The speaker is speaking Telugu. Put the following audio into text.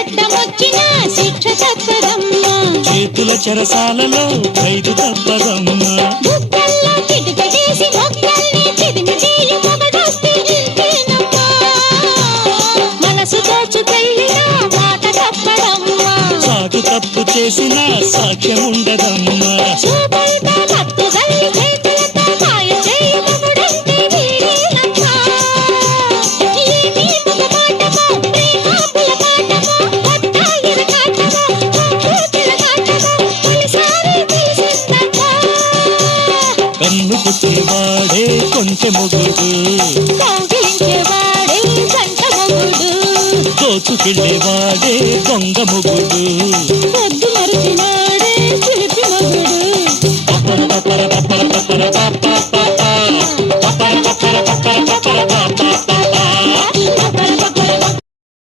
చట్టమొచ్చినా శిక్ష తప్పదమ్మా. చేతుల చెరసాలలో ఖైదు తప్పదమ్మా. బుక్కల్లో చిటికటేసి మొక్కల్ని చిదిమి తీయు మొగడొస్తే ఇంతేనమ్మా. మనసు దోచుకెళ్ళినా మాట తప్పదమ్మా. సాగు తప్పు చేసిన సాక్ష్యం ఉండదమ్మా. చూపులతో మత్తుగల్లి చేతులతో మాయ చేయి మొగుడంటే వీడేనమ్మా. ఏమీ మొగమాటమో ప్రేమాపుల పాటమో కొత్త ఇరకాటమో కూతుల కాటమో తొలిసారి తెలిసిందమ్మా. కన్ను పుట్టివాడే కొంచె మొగుడు, కౌగిలించేవాడే జంట మొగుడు, దోచుకెళ్ళేవాడే దొంగ మొగుడు. పొద్దు మరిచిన